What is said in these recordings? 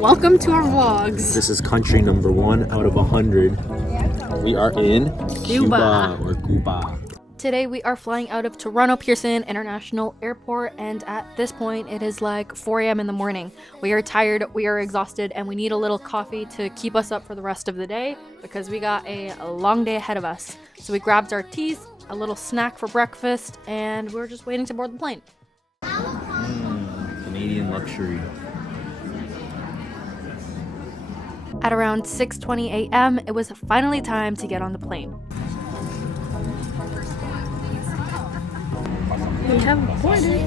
Welcome to our vlogs. This is country number 1 out of 100. We are in Cuba or Cuba. Today we are flying out of Toronto Pearson International Airport, and at this point it is like 4 a.m. in the morning. We are tired, we are exhausted, and we need a little coffee to keep us up for the rest of the day because we got a long day ahead of us. So we grabbed our teas, a little snack for breakfast, and we're just waiting to board the plane. Canadian luxury. At around 6:20 a.m., it was finally time to get on the plane. We have boarded.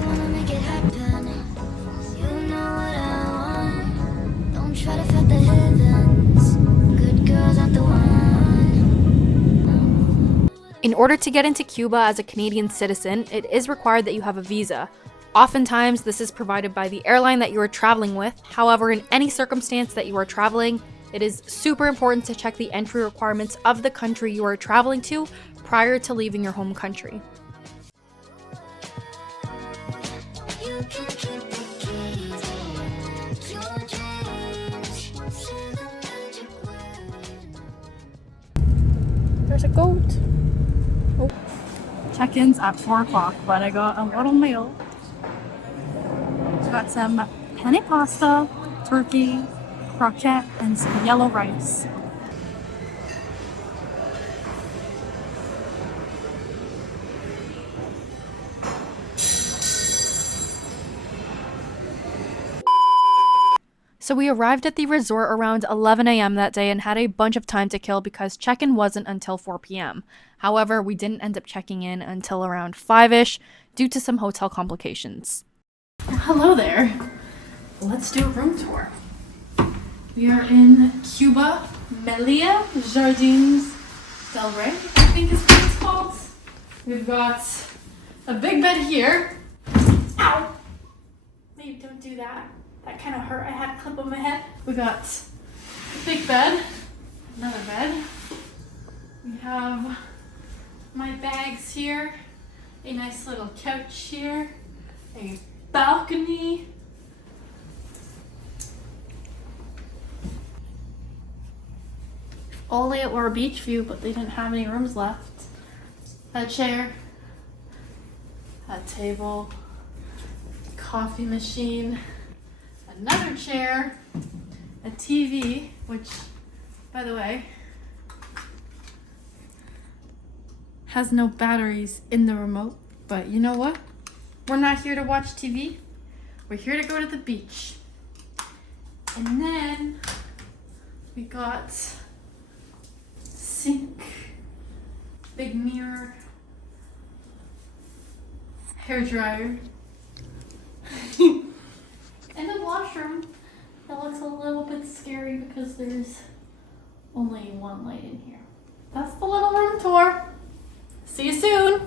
In order to get into Cuba as a Canadian citizen, it is required that you have a visa. Oftentimes, this is provided by the airline that you are traveling with. However, in any circumstance that you are traveling, it is super important to check the entry requirements of the country you are traveling to prior to leaving your home country. There's a goat. Oh. Check-ins at 4 o'clock, but I got a little meal. Got some penne pasta, turkey, croquette, and some yellow rice. So we arrived at the resort around 11 a.m. that day and had a bunch of time to kill because check-in wasn't until 4 p.m. However, we didn't end up checking in until around 5-ish due to some hotel complications. Hello there. Let's do a room tour. We are in Cuba, Melia Jardines Del Rey, I think is what it's called. We've got a big bed here. Ow! Maybe don't do that. That kind of hurt. I had a clip on my head. We got a big bed, another bed. We have my bags here, a nice little couch here, a balcony. Only at our beach view, but they didn't have any rooms left. A chair, a table, coffee machine, another chair, a TV, which, by the way, has no batteries in the remote. But you know what? We're not here to watch TV. We're here to go to the beach. And then we got sink, big mirror, hair dryer, and a washroom that looks a little bit scary because there's only one light in here. That's the little room tour. See you soon.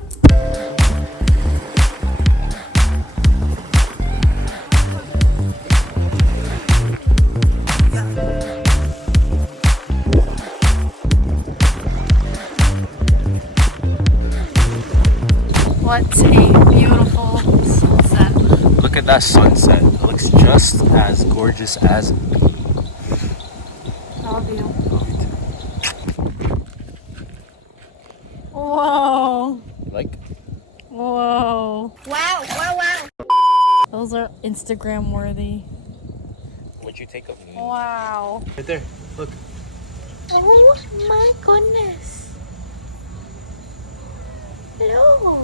What a beautiful sunset. Look at that sunset. It looks just as gorgeous as Love you. Whoa. like. Whoa. Wow, wow, wow. Those are Instagram worthy. What'd you take of me? Wow. Right there. Look. Oh my goodness. Hello.